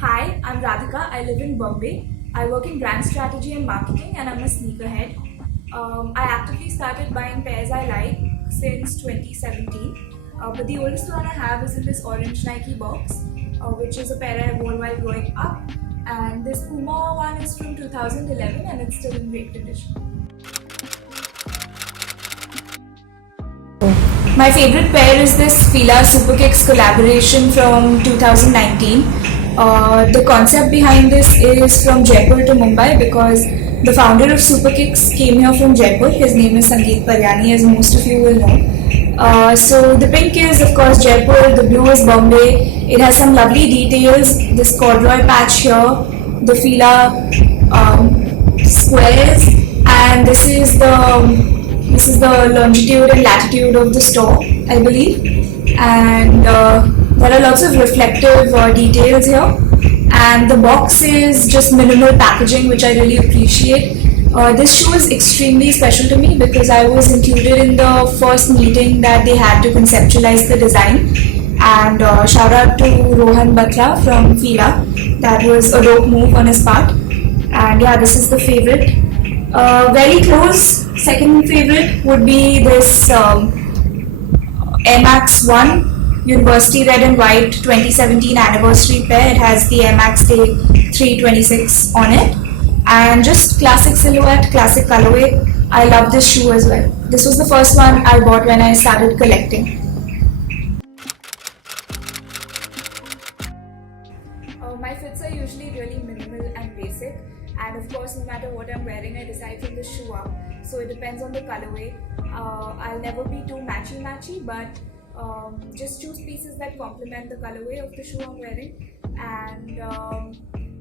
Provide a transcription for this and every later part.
Hi, I'm Radhika. I live in Bombay. I work in brand strategy and marketing, and I'm a sneakerhead. I actively started buying pairs I like since 2017. But the oldest one I have is in this orange Nike box, which is a pair I wore while growing up. And this Puma one is from 2011 and it's still in great condition. My favorite pair is this Fila Superkicks collaboration from 2019. The concept behind this is from Jaipur to Mumbai because the founder of Superkicks came here from Jaipur. His name is Sangeet Paryani, as most of you will know. So the pink is, of course, Jaipur. The blue is Bombay. It has some lovely details. This corduroy patch here, the Fila squares, and this is the longitude and latitude of the store, I believe. And there are lots of reflective details here. And the box is just minimal packaging, which I really appreciate. This shoe is extremely special to me because I was included in the first meeting that they had to conceptualize the design. And shout out to Rohan Batra from Fila. That was a dope move on his part. And yeah, this is the favorite. Very close, second favorite would be this Air Max 1 University Red and White 2017 anniversary pair. It has the Air Max Day 326 on it. And just classic silhouette, classic colorway. I love this shoe as well. This was the first one I bought when I started collecting. My fits are usually really minimal and basic, and of course, no matter what I'm wearing, I decide from the shoe up. So it depends on the colorway. I'll never be too matchy, but just choose pieces that complement the colorway of the shoe I'm wearing. And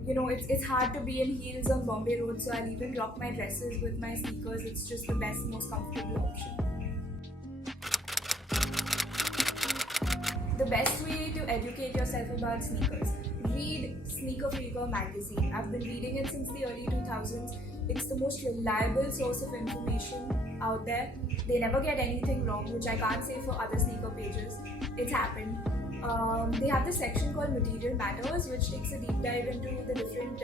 it's hard to be in heels on Bombay Road, so I'll even rock my dresses with my sneakers. It's just the best, most comfortable option. The best way to educate yourself about sneakers. Read Sneaker Freaker magazine. I've been reading it since the early 2000s. It's the most reliable source of information out there. They never get anything wrong, which I can't say for other sneaker pages. It's happened. They have this section called Material Matters, which takes a deep dive into the different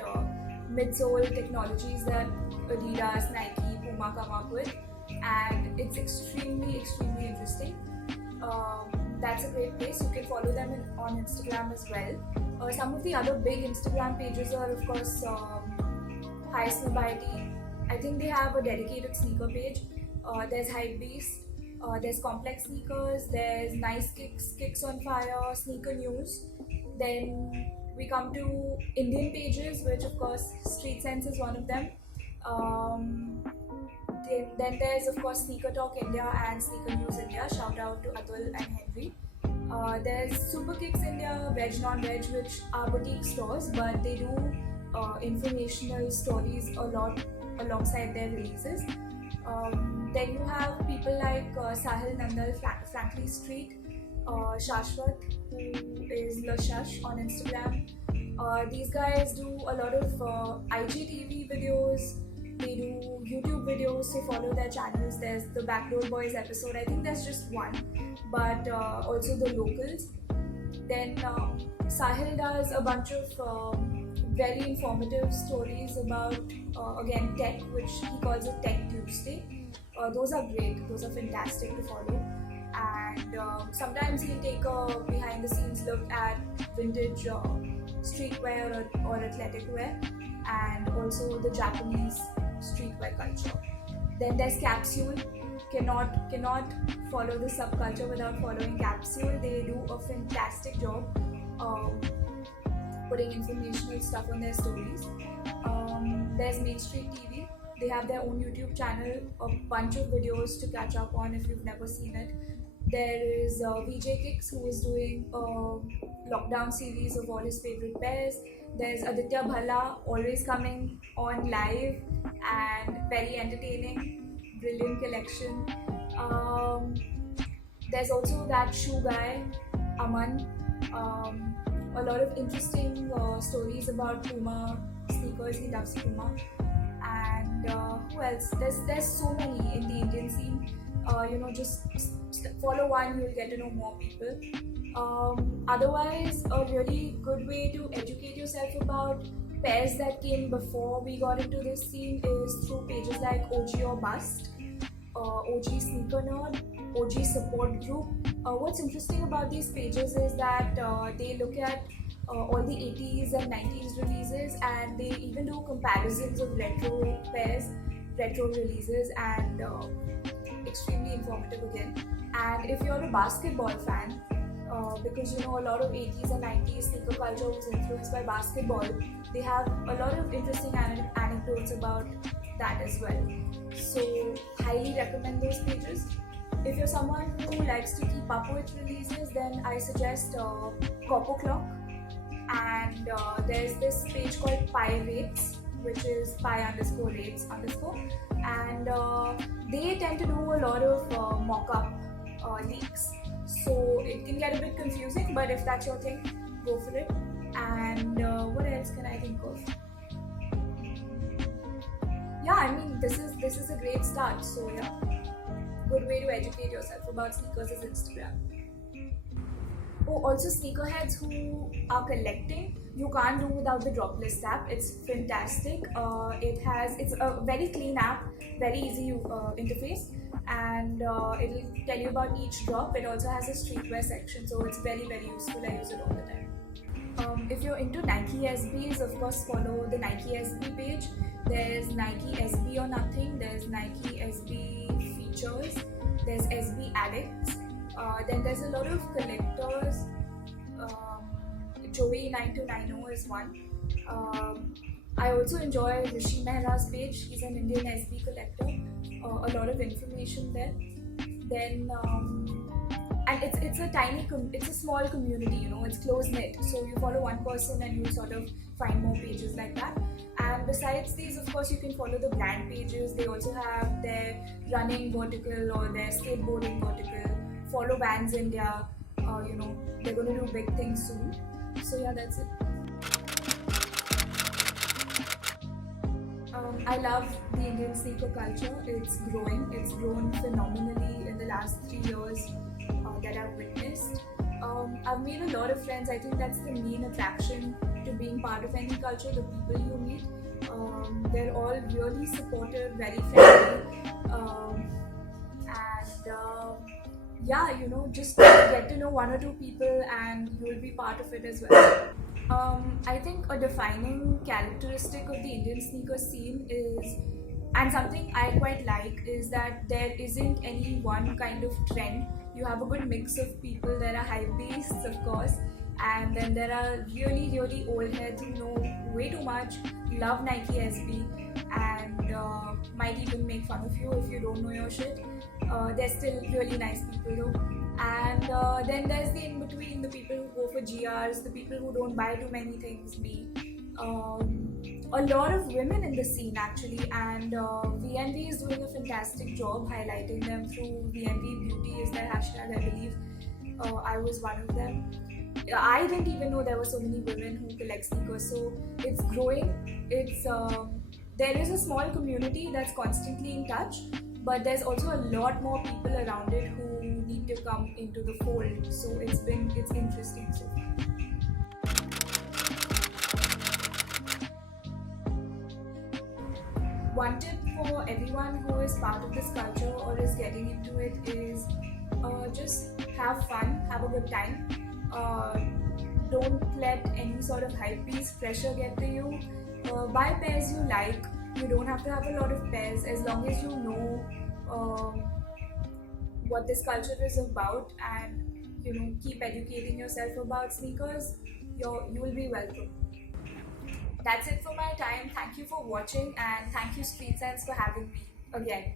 midsole technologies that Adidas, Nike, Puma come up with, and it's extremely interesting. That's a great place. You can follow them on Instagram as well. Some of the other big Instagram pages are, of course, Highest Mobility. I think they have a dedicated sneaker page. There's Hypebeast. There's Complex Sneakers. There's Nice Kicks on Fire, Sneaker News. Then we come to Indian pages, which of course Street Sense is one of them. Then there's of course Sneaker Talk India and Sneaker News India. Shout out to Atul and Henry. There's Superkicks India, Veg Non-Veg, which are boutique stores, but they do informational stories a lot alongside their releases. Then you have people like Sahil Nandal, Frankly Street, Shashwat, who is La Shash on Instagram. These guys do a lot of IGTV videos. They do YouTube videos, so follow their channels. There's the Backdoor Boys episode. I think there's just one, but also the locals. Then Sahil does a bunch of very informative stories about again tech, which he calls it Tech Tuesday. Those are great. Those are fantastic to follow. And sometimes he'll take a behind-the-scenes look at vintage streetwear or athletic wear, and also the Japanese streetwear culture. Then there's Capsule. Cannot follow the subculture without following Capsule. They do a fantastic job putting informational stuff on their stories. There's Main Street TV. They have their own YouTube channel, a bunch of videos to catch up on if you've never seen it. There is VJ Kicks, who is doing a lockdown series of all his favorite pairs. There's Aditya Bhala, always coming on live and very entertaining, brilliant collection. There's also that shoe guy, Aman. A lot of interesting stories about Puma sneakers. He loves Puma. and who else? There's so many in the Indian scene. Just follow one, you'll get to know more people. Otherwise, a really good way to educate yourself about pairs that came before we got into this scene is through pages like OG or Bust, OG Sneaker Nerd, OG Support Group. What's interesting about these pages is that they look at all the 80s and 90s releases, and they even do comparisons of retro pairs, retro releases, and extremely informative again. And if you're a basketball fan, because a lot of 80s and 90s sneaker culture was influenced by basketball, they have a lot of interesting anecdotes about that as well. So, highly recommend those pages. If you're someone who likes to keep up with releases, then I suggest Copper Clock. And there's this page called Pi Rates, which is pi_rates_, and they tend to do a lot of mock-up leaks. So it can get a bit confusing, but if that's your thing, go for it. And what else can I think of? Yeah, I mean, this is a great start. So yeah, good way to educate yourself about sneakers is Instagram. Oh, also sneakerheads who are collecting, you can't do without the drop list app. It's fantastic. It's a very clean app, very easy interface, and it'll tell you about each drop. It also has a streetwear section, so it's very, very useful. I use it all the time. If you're into Nike SBs, of course follow the Nike SB page. There's Nike SB or Nothing, there's Nike SB Features, there's SB Addicts. Then there's a lot of collectors. Joey 9290 is one. I also enjoy Rishi Mehra's page. He's an Indian SB collector. A lot of information there. Then and it's a small community. It's close knit. So you follow one person and you sort of find more pages like that. And besides these, of course, you can follow the brand pages. They also have their running vertical or their skateboarding vertical. Follow Vans India, they're going to do big things soon. So yeah, that's it. I love the Indian sneaker culture. It's growing. It's grown phenomenally in the last 3 years that I've witnessed. I've made a lot of friends. I think that's the main attraction to being part of any culture, the people you meet. They're all really supportive, very friendly, just get to know one or two people and you'll be part of it as well. I think a defining characteristic of the Indian sneaker scene is, and something I quite like, is that there isn't any one kind of trend. You have a good mix of people. There are hype beasts, of course, and then there are really, really old heads who know way too much, love Nike SB, and might even make fun of you if you don't know your shit. They're still really nice people though. And then there's the in-between, the people who go for GRs, the people who don't buy too many things, me. A lot of women in the scene actually, and VNV is doing a fantastic job highlighting them through VNV Beauty is their hashtag, I believe. I was one of them. I didn't even know there were so many women who collect sneakers, so it's growing. There is a small community that's constantly in touch, but there's also a lot more people around it who need to come into the fold. So it's interesting so far. One tip for everyone who is part of this culture or is getting into it is just have fun, have a good time. Don't let any sort of hype beast pressure get to you. Buy pairs you like. You don't have to have a lot of pairs, as long as you know what this culture is about, and keep educating yourself about sneakers. You will be welcome. That's it for my time. Thank you for watching, and thank you Street Sense for having me again.